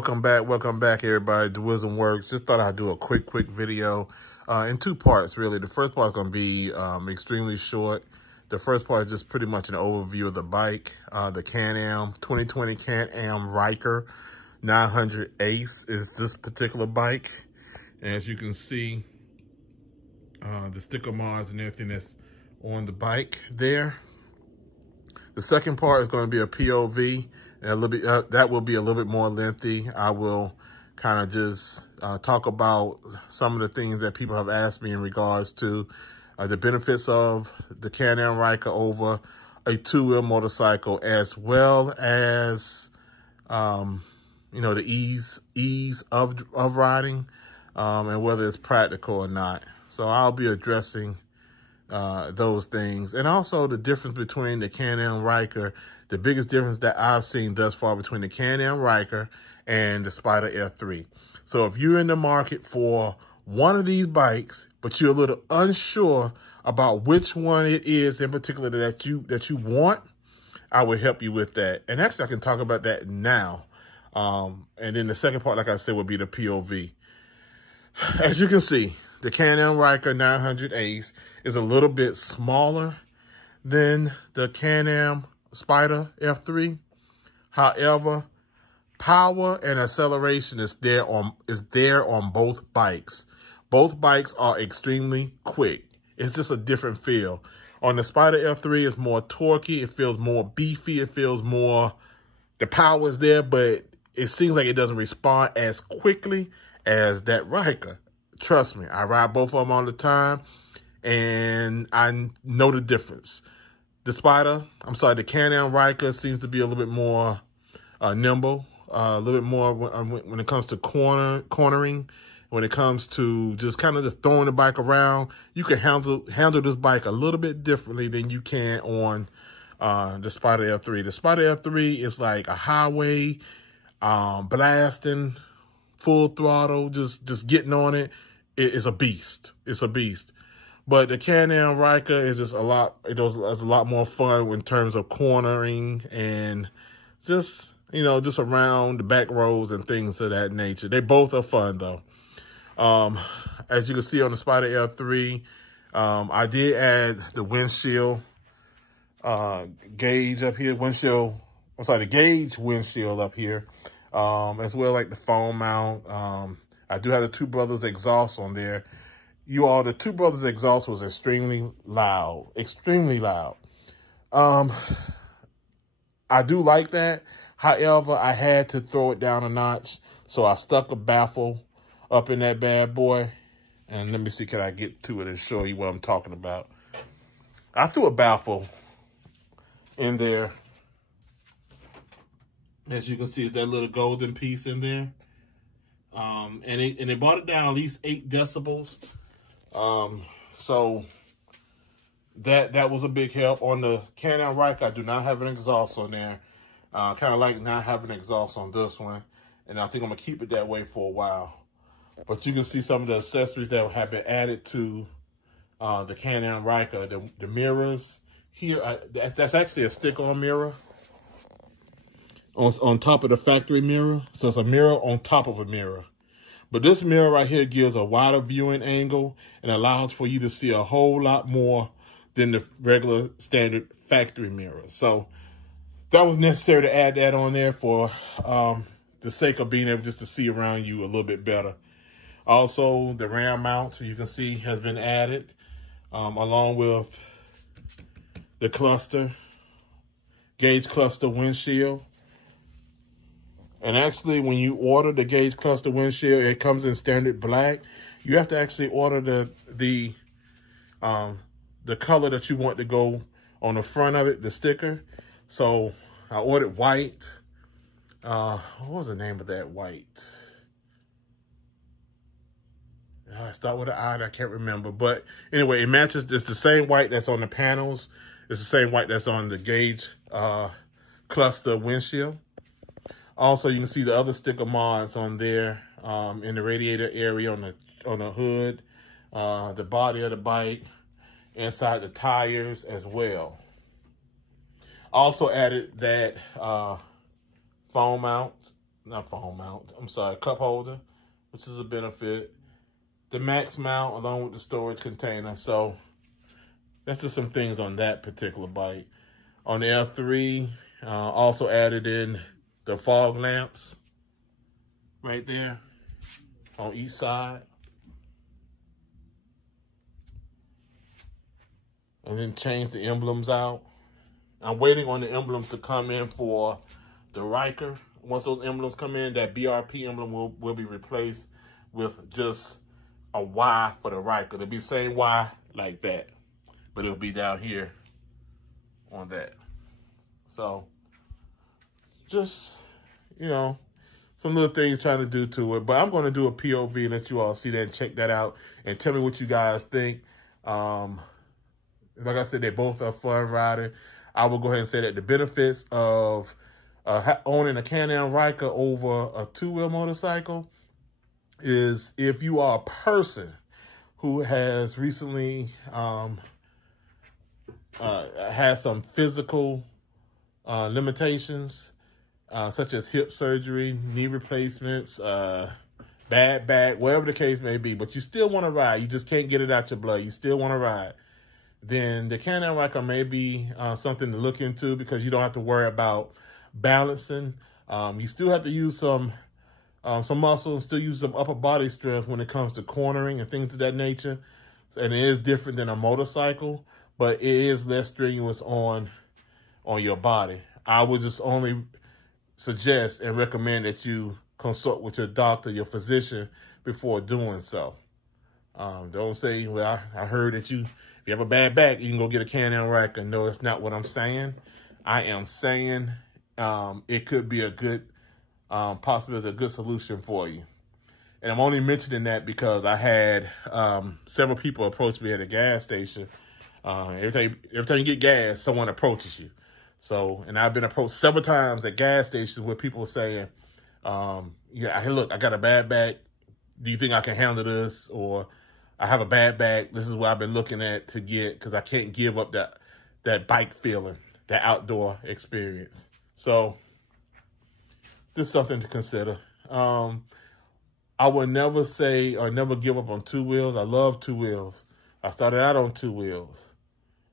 Welcome back, everybody. The Wisdom Works. Just thought I'd do a quick video in two parts, really. The first part is going to be extremely short. The first part is just pretty much an overview of the bike. The Can-Am 2020 Can-Am Ryker 900 Ace is this particular bike. And as you can see, the sticker mods and everything that's on the bike there. The second part is going to be a POV, and a little bit that will be a little bit more lengthy. I will kind of just talk about some of the things that people have asked me in regards to the benefits of the Can-Am Ryker over a two-wheel motorcycle, as well as you know, the ease of riding and whether it's practical or not. So I'll be addressing those things, and also the difference between the Can-Am Ryker. The biggest difference that I've seen thus far between the Can-Am Ryker and the Spyder F3. So if you're in the market for one of these bikes, but you're a little unsure about which one it is in particular that you want, I will help you with that. And actually, I can talk about that now. And then the second part, like I said, would be the POV. As you can see, the Can-Am Ryker 900 Ace is a little bit smaller than the Can-Am Spyder F3. However, power and acceleration is there on both bikes. Both bikes are extremely quick. It's just a different feel. On the Spyder F3, it's more torquey. It feels more beefy. It feels more, the power is there, but it seems like it doesn't respond as quickly as that Ryker. Trust me, I ride both of them all the time, and I know the difference. The Can-Am Ryker seems to be a little bit more nimble, a little bit more when it comes to cornering, when it comes to just kind of just throwing the bike around. You can handle this bike a little bit differently than you can on the Spyder F3. The Spyder F3 is like a highway, blasting, full throttle, just getting on it. It's a beast. It's a beast. But the Can-Am Ryker is just a lot more fun in terms of cornering and just, you know, just around the back roads and things of that nature. They both are fun, though. As you can see on the Spyder F3, I did add the windshield gauge up here. The gauge windshield up here, as well, like the foam mount. I do have the Two Brothers exhaust on there. The Two Brothers exhaust was extremely loud, extremely loud. I do like that. However, I had to throw it down a notch, so I stuck a baffle up in that bad boy. And let me see, can I get to it and show you what I'm talking about? I threw a baffle in there. As you can see, it's that little golden piece in there. And they brought it down at least 8 decibels. So that was a big help. On the Can-Am Ryker, I do not have an exhaust on there. Kind of like not having an exhaust on this one. And I think I'm going to keep it that way for a while. But you can see some of the accessories that have been added to the Can-Am Ryker. The mirrors here, that's actually a stick-on mirror on top of the factory mirror. So it's a mirror on top of a mirror. But this mirror right here gives a wider viewing angle and allows for you to see a whole lot more than the regular standard factory mirror. So that was necessary to add that on there for the sake of being able just to see around you a little bit better. Also, the ram mount, so you can see, has been added along with the gauge cluster windshield. And actually, when you order the gauge cluster windshield, it comes in standard black. You have to actually order the color that you want to go on the front of it, the sticker. So I ordered white. What was the name of that white? I start with an I, and I can't remember. But anyway, it matches. It's the same white that's on the panels. It's the same white that's on the gauge cluster windshield. Also, you can see the other sticker mods on there in the radiator area, on the hood, the body of the bike, inside the tires as well. Also added that foam mount not phone mount, I'm sorry, cup holder, which is a benefit. The max mount along with the storage container. So that's just some things on that particular bike. On the L3, also added in the fog lamps right there on each side. And then change the emblems out. I'm waiting on the emblems to come in for the Ryker. Once those emblems come in, that BRP emblem will be replaced with just a Y for the Ryker. It'll be the same Y like that, but it'll be down here on that. So just, you know, some little things trying to do to it. But I'm going to do a POV and let you all see that and check that out and tell me what you guys think. Like I said, they both are fun riding. I will go ahead and say that the benefits of owning a Am Ryker over a two-wheel motorcycle is if you are a person who has recently has some physical limitations, such as hip surgery, knee replacements, bad back, whatever the case may be, but you still want to ride. You just can't get it out your blood. You still want to ride. Then the Am Ryker may be something to look into because you don't have to worry about balancing. You still have to use some muscle and still use some upper body strength when it comes to cornering and things of that nature. And it is different than a motorcycle, but it is less strenuous on your body. I would just only suggest and recommend that you consult with your doctor, your physician, before doing so. Don't say, well, I heard that if you have a bad back, you can go get a Am Ryker. No, that's not what I'm saying. I am saying it could be a good, possibly a good solution for you. And I'm only mentioning that because I had several people approach me at a gas station. Every time you get gas, someone approaches you. So, and I've been approached several times at gas stations with people saying, yeah, hey, look, I got a bad back. Do you think I can handle this? Or I have a bad back. This is what I've been looking at to get because I can't give up that bike feeling, that outdoor experience. So, just something to consider. I would never say or never give up on two wheels. I love two wheels. I started out on two wheels.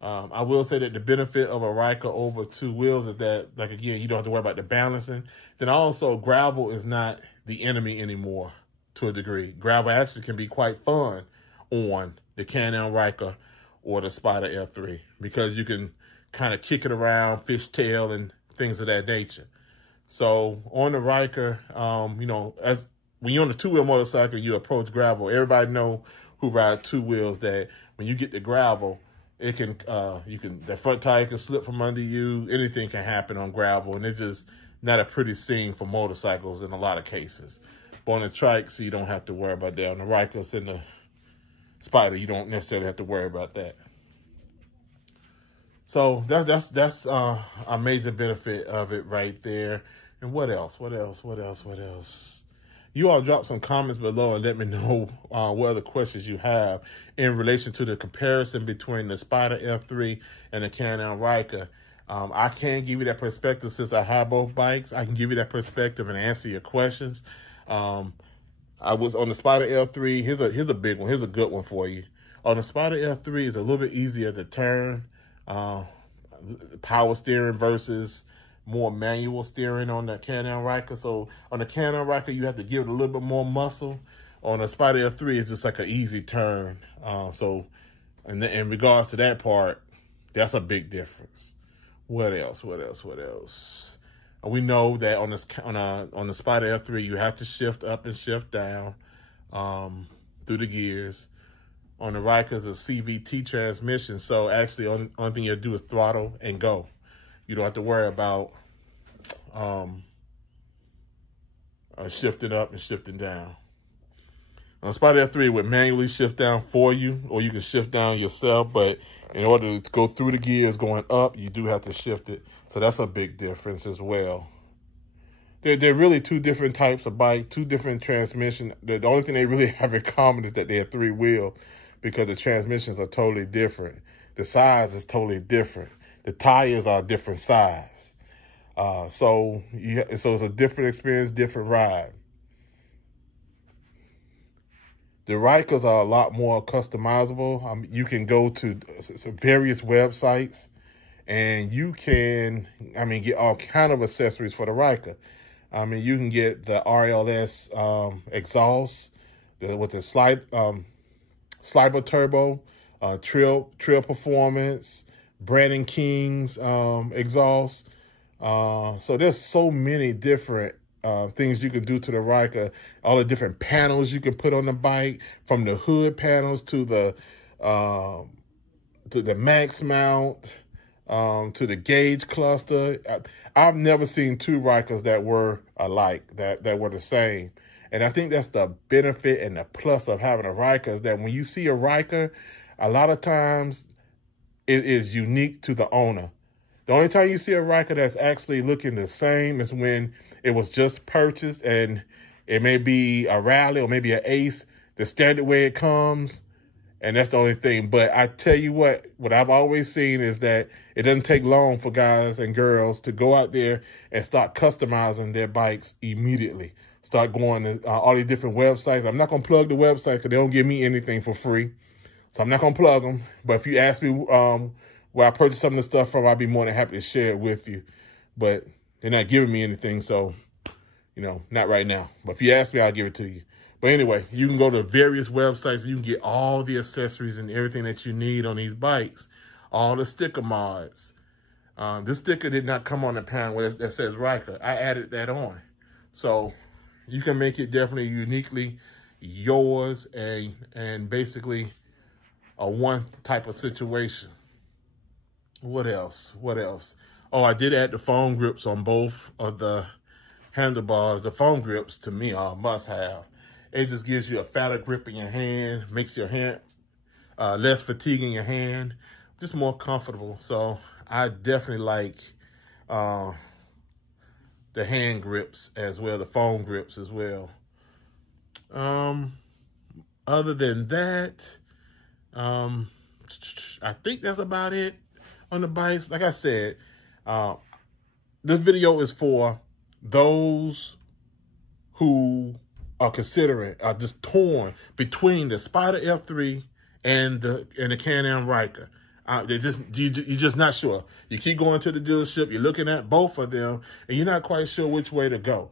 I will say that the benefit of a Ryker over two wheels is that, like, again, you don't have to worry about the balancing. Then also, gravel is not the enemy anymore to a degree. Gravel actually can be quite fun on the Am Ryker or the Spyder L3 because you can kind of kick it around, fishtail, and things of that nature. So on the Ryker, you know, when you're on a two-wheel motorcycle, you approach gravel. Everybody know who ride two wheels that when you get to gravel, it can the front tire can slip from under you. Anything can happen on gravel, and it's just not a pretty scene for motorcycles in a lot of cases. But on the trikes, you don't have to worry about that. On the Rykers and the Spyder, you don't necessarily have to worry about that. So that's a major benefit of it right there. And what else? You all drop some comments below and let me know what other questions you have in relation to the comparison between the Spyder F3 and the Am Ryker. I can give you that perspective since I have both bikes. I can give you that perspective and answer your questions. I was on the Spyder L3. Here's a big one. Here's a good one for you. On the Spyder L3, it's a little bit easier to turn. Power steering versus more manual steering on the Am Ryker. So on the Am Ryker, you have to give it a little bit more muscle. On the Spyder L3, it's just like an easy turn. So in regards to that part, that's a big difference. What else? We know that on the Spyder F3, you have to shift up and shift down through the gears. On the Ryker, it's a CVT transmission, so actually, only thing you have to do is throttle and go. You don't have to worry about shifting up and shifting down. On Spyder F3, it would manually shift down for you, or you can shift down yourself, but in order to go through the gears going up, you do have to shift it. So that's a big difference as well. They're really two different types of bikes, two different transmissions. The only thing they really have in common is that they're three-wheel because the transmissions are totally different. The size is totally different. The tires are a different size. So it's a different experience, different ride. The Rykers are a lot more customizable. You can go to various websites and you can, get all kind of accessories for the Ryker. You can get the RLS exhaust with the Spyder turbo, Trill Performance, Brandon King's exhaust. So there's so many different things you can do to the Ryker. All the different panels you can put on the bike, from the hood panels to the max mount, to the gauge cluster. I've never seen two Rykers that were alike, that were the same. And I think that's the benefit and the plus of having a Ryker, is that when you see a Ryker, a lot of times it is unique to the owner. The only time you see a Ryker that's actually looking the same is when it was just purchased and it may be a rally or maybe an ace, the standard way it comes, and that's the only thing. But I tell you what I've always seen is that it doesn't take long for guys and girls to go out there and start customizing their bikes immediately. Start going to all these different websites. I'm not going to plug the website because they don't give me anything for free. So I'm not going to plug them. But if you ask me where I purchased some of the stuff from, I'd be more than happy to share it with you. But they're not giving me anything, so, not right now. But if you ask me, I'll give it to you. But anyway, you can go to various websites and you can get all the accessories and everything that you need on these bikes. All the sticker mods. This sticker did not come on the panel that says Ryker. I added that on. So you can make it definitely uniquely yours and basically a one type of situation. What else? Oh, I did add the foam grips on both of the handlebars. The foam grips, to me, are a must-have. It just gives you a fatter grip in your hand, makes your hand less fatiguing your hand, just more comfortable. So I definitely like the hand grips as well, the foam grips as well. Other than that, I think that's about it on the bikes. Like I said, this video is for those who are considering, just torn between the Spyder F3 and the Can-Am Ryker. You're just not sure. You keep going to the dealership, you're looking at both of them, and you're not quite sure which way to go.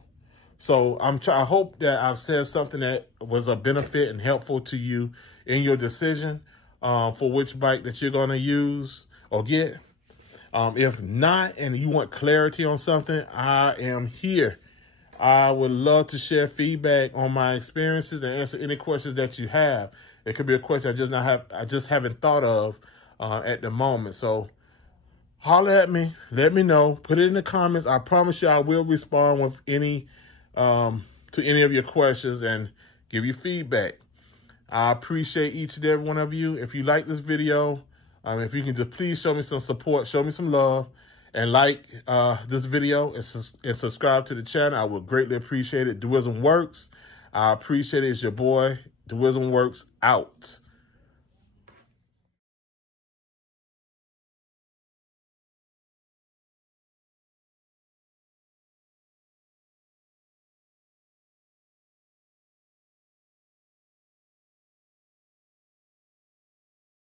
So I hope that I've said something that was a benefit and helpful to you in your decision for which bike that you're going to use or get. If not, and you want clarity on something, I am here. I would love to share feedback on my experiences and answer any questions that you have. It could be a question I just haven't thought of at the moment. So holler at me, let me know, put it in the comments. I promise you I will respond with any to any of your questions and give you feedback. I appreciate each and every one of you. If you like this video, if you can just please show me some support, show me some love, and like this video and subscribe to the channel. I would greatly appreciate it. Duism Works. I appreciate it. It's your boy, Duism Works, out.